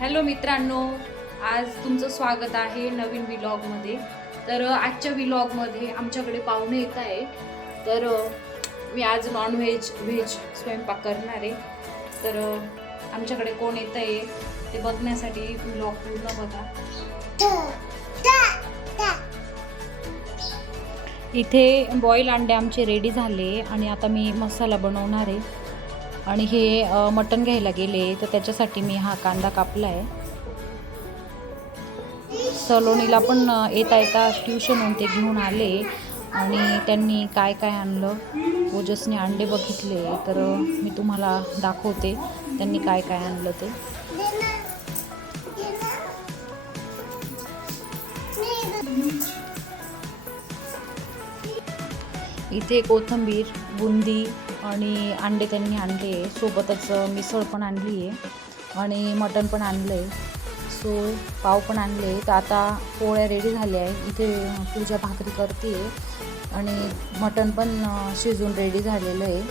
Hello मित्रांनो आज तुमचं स्वागत आहे नवीन विलॉगमध्ये. तर आजच्या विलॉगमध्ये आमच्याकडे पाहुणे येत आहे तर मी आज नॉनव्हेज व्हेज स्वयंपाक करणार आहे. तर आमच्याकडे कोण येत आहे ते बघण्यासाठी विलॉग पूर्ण बघा. इथे बॉईल अंडे आमचे रेडी झाले आणि आता मी मसाला बनवणार आहे. आणि हे मटण घ्यायला गेले तर त्याच्यासाठी मी हा कांदा कापला आहे सलोनीला पण येता येता येता ट्युशनहून ते घेऊन आले आणि त्यांनी काय काय आणलं ओजसने अंडे बघितले तर मी तुम्हाला दाखवते त्यांनी काय काय आणलं ते. इथे कोथिंबीर बुंदी आणि अंडे त्यांनी आणले सोबतच मिसळ पण आणली आहे. आणि मटण पण आणलं आहे. सो पाव पण आणले तर आता पोळ्या रेडी झाल्या आहे इथे पूजा भाकरी करते आणि मटण पण शिजून रेडी झालेलं आहे.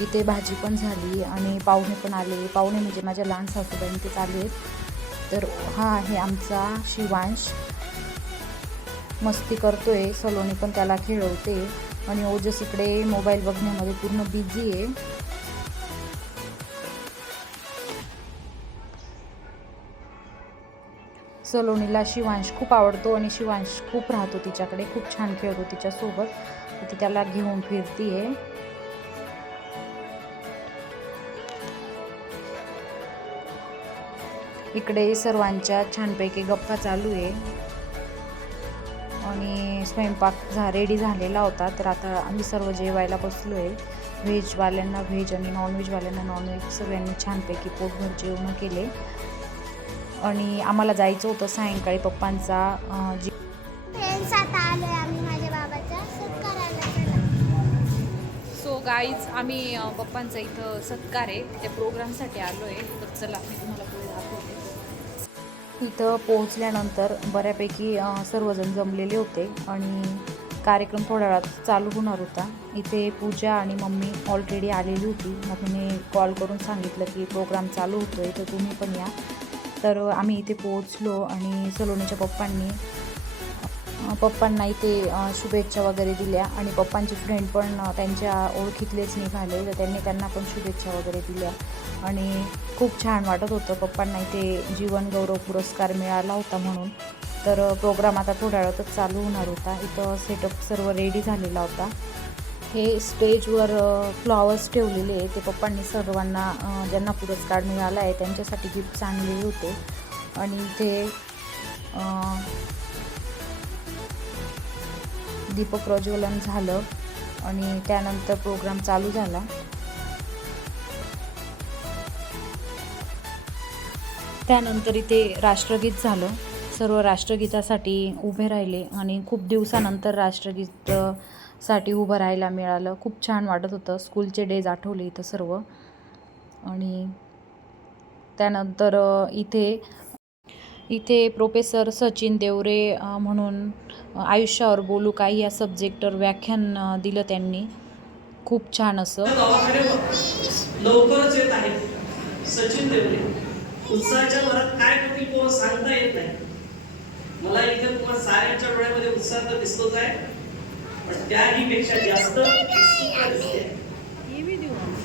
इथे भाजी पण झाली आणि पाहुणे पण आले पाहुणे म्हणजे माझ्या लहान सासूबाईं ते आले तर हा आहे आमचा शिवांश. मस्ती करतोय. सलोनी पण त्याला खेळवते. आणि ओजस इकडे मोबाईल बघण्यामध्ये पूर्ण बिझी आहे. सलोनीला शिवांश खूप आवडतो आणि शिवांश खूप राहतो तिच्याकडे खूप छान खेळतो तिच्यासोबत. ती त्याला घेऊन फिरतीये. इकडे सर्वांच्या छानपैकी गप्पा चालू आहे. आणि स्वयंपाक झा रेडी झालेला होता. तर आता आम्ही सर्व जेवायला बसलो आहे. व्हेजवाल्यांना व्हेज आणि नॉनव्हेजवाल्यांना नॉनव्हेज सगळ्यांनी छानपैकी पोटभर जेवणं केले. आणि आम्हाला जायचं होतं सायंकाळी पप्पांचा जी फ्रेंड्स आता आलोय आम्ही माझ्या बाबाच्या सत्काराला. चला सो गाईज आम्ही पप्पांचा इथं सत्कार आहे. त्या प्रोग्रामसाठी आलो आहे तर चला मी तुम्हाला इथं पोहोचल्यानंतर बऱ्यापैकी सर्वजण जमलेले होते आणि कार्यक्रम थोड्या वेळात चालू होणार होता. इथे पूजा आणि मम्मी ऑलरेडी आलेली होती. मग मम्मीने कॉल करून सांगितलं की प्रोग्राम चालू होतो आहे तर तुम्ही पण या. तर आम्ही इथे पोहोचलो आणि सलोनीच्या पप्पांनी पप्पांना इथे शुभेच्छा वगैरे दिल्या. आणि पप्पांचे फ्रेंड पण त्यांच्या ओळखीतलेच निघाले. तर त्यांनी त्यांना पण शुभेच्छा वगैरे दिल्या. आणि खूप छान वाटत होतं पप्पांना इथे जीवन गौरव पुरस्कार मिळाला होता म्हणून. तर प्रोग्राम आता थोड्या वेळातच चालू होणार होता. इथं सेटअप सर्व रेडी झालेला होता. हे स्टेजवर फ्लॉवर्स ठेवलेले आहे ते पप्पांनी सर्वांना ज्यांना पुरस्कार मिळाला आहे त्यांच्यासाठी गिफ्ट आणलेले होते. आणि इथे दीपक प्रज्वलन झालं आणि त्यानंतर प्रोग्राम चालू झाला. त्यानंतर इथे राष्ट्रगीत झालं. सर्व राष्ट्रगीतासाठी उभे राहिले आणि खूप दिवसानंतर राष्ट्रगीत साठी उभं राहायला मिळालं. खूप छान वाटत होतं. स्कूलचे डेज आठवले इथं सर्व. आणि त्यानंतर इथे इथे प्रोफेसर सचिन देवरे म्हणून आयुष्यावर बोलू काही या सब्जेक्टवर व्याख्यान दिलं त्यांनी. खूप छान असं. दवाखाने लवकरच येत आहे. सचिन देवरे उत्साहाच्या भरात काय होतील कोण सांगता येत नाही. मला इथे तुम्हाला साऱ्यांच्या डोळ्यामध्ये उत्साह तर दिसतोच आहे. पण त्याही पेक्षा जास्त दिसते.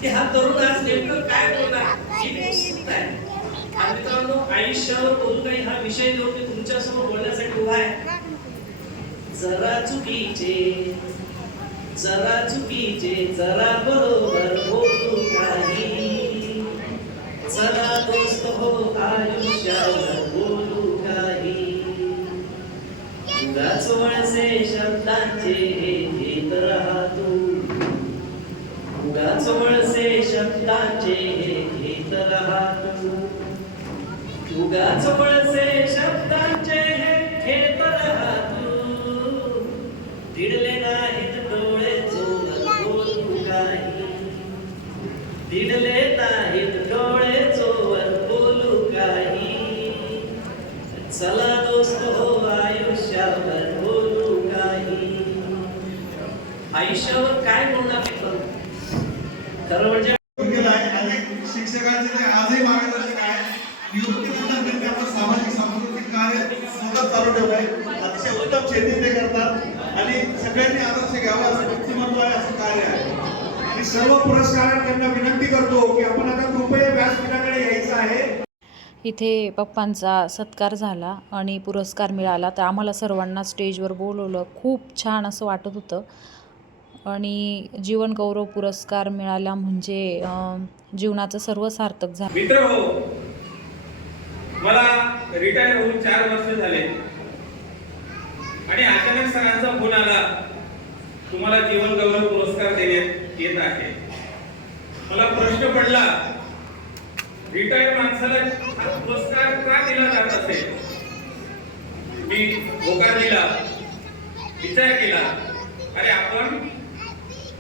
हा तरुण आज नेमकं काय बोलणार? मित्रांनो आयुष्यावर बोलू काही हा विषय जो मी तुमच्यासमोर बोलण्यासाठी उभा आहे. जरा चुकीचे जरा चुकीचे जरा बरोबर बोलू काही. जरा दोस्त हो आयुष्यावर बोलू काही. उगाच वळसे शब्दांचे हे घेत राहतो. उगाच वळसे शब्दांचे हे घेत राहतो. उगाच वळसे शब्दांचे हे खेत राहतो नाहीत डोळे चोर काही. नाहीत डोळे चोर बोलू काही. चला दोस्त हो आयुष्यावर बोलू काही. आयुष्यावर काय बोलणार खरं म्हणजे शिक्षकांचे आजही मार्गदर्शक आहे चालू ठेवलं आहे अतिशय उत्तम शेती ते करतात आणि सगळ्यांनी आदर्श घ्यावा असं व्यक्तिमत्व आहे असं कार्य आहे. आणि सर्व पुरस्कारात त्यांना विनंती करतो की आपण आता कृपया व्यासपीठाकडे यायचं आहे. इथे पप्पांचा सत्कार झाला आणि पुरस्कार मिळाला तर आम्हाला सर्वांना स्टेजवर बोलवलं. खूप छान असं वाटत होतं. आणि जीवनगौरव पुरस्कार मिळाला म्हणजे जीवनाचं सर्व सार्थक झालं. मित्र हो मला रिटायर होऊन चार वर्ष झाले. आणि अचानक सरांचा फोन आला तुम्हाला जीवन गौरव पुरस्कार देण्यात येत आहे. मला प्रश्न पडला रिटायर माणसाला पुरस्कार का दिला जात असेल मी होकार दिला विचार केला अरे आपण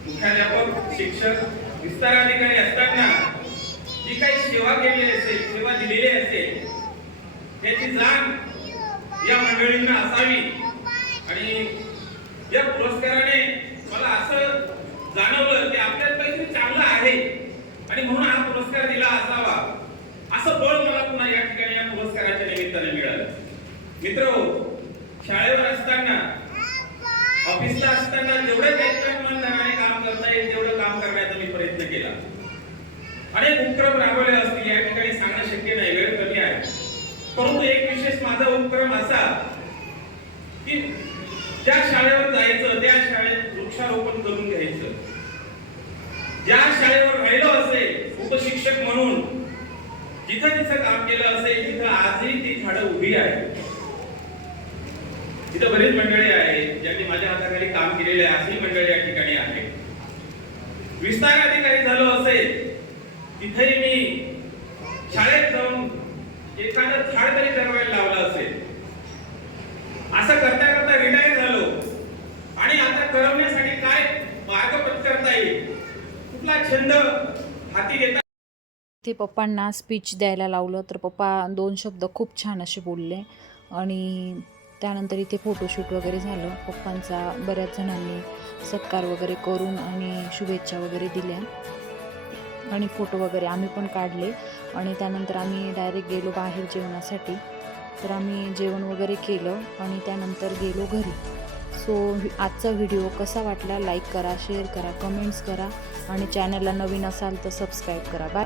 मुख्याध्यापक शिक्षक विस्तार अधिकारी असताना जी काही सेवा केलेली असेल सेवा दिलेली असेल त्याची जाण या मंडळींना असावी. आणि या पुरस्काराने मला असं जाणवलं की आपल्यात काहीतरी चांगलं आहे आणि म्हणून हा पुरस्कार दिला असावा. असं बळ मला पुन्हा या ठिकाणी या पुरस्काराच्या निमित्ताने मिळालं. मित्र शाळेवर असताना ऑफिसला असताना जेवढं काही मन धनाने काम करता येईल तेवढं काम करण्याचा मी प्रयत्न केला अनेक उपक्रम राबवले असतील या ठिकाणी सांगणं शक्य नाही वेळ कमी आहे परंतु एक विशेष माझा उपक्रम असा की ज्या शाळेवर जायचं त्या शाळेत वृक्षारोपण करून घ्यायचं. ज्या शाळेवर राहिलो असेल उपशिक्षक म्हणून जिथं तिथं काम केलं असेल तिथं आजही ती झाडं उभी आहेत. तिथं बरीच मंडळी आहेत ज्यांनी माझ्या हाताखाली काम केलेले आहे अशी मंडळी या ठिकाणी आहे विस्तार अधिकारी झालो असेल तिथेही मी शाळेत जाऊन एखादं झाड तरी जगवायला लावलं असेल. असं करता करता रिटायर झालो. आणि आता करवण्यासाठी काय मार्ग पत्करता येईल? कुठला छंद हाती घेता ते पप्पांना स्पीच द्यायला लावलं तर पप्पा दोन शब्द खूप छान असे बोलले. आणि त्यानंतर इथे फोटोशूट वगैरे झालं. पप्पांचा बऱ्याच जणांनी सत्कार वगैरे करून आणि शुभेच्छा वगैरे दिल्या. आणि फोटो वगैरे आम्ही पण काढले. आणि त्यानंतर आम्ही डायरेक्ट गेलो बाहेर जेवणासाठी. तर आम्ही जेवण वगैरे केलं आणि त्यानंतर गेलो घरी. सो आजचा व्हिडिओ कसा वाटला? लाईक करा शेअर करा कमेंट्स करा. आणि चॅनलला नवीन असाल तर सबस्क्राईब करा. बाय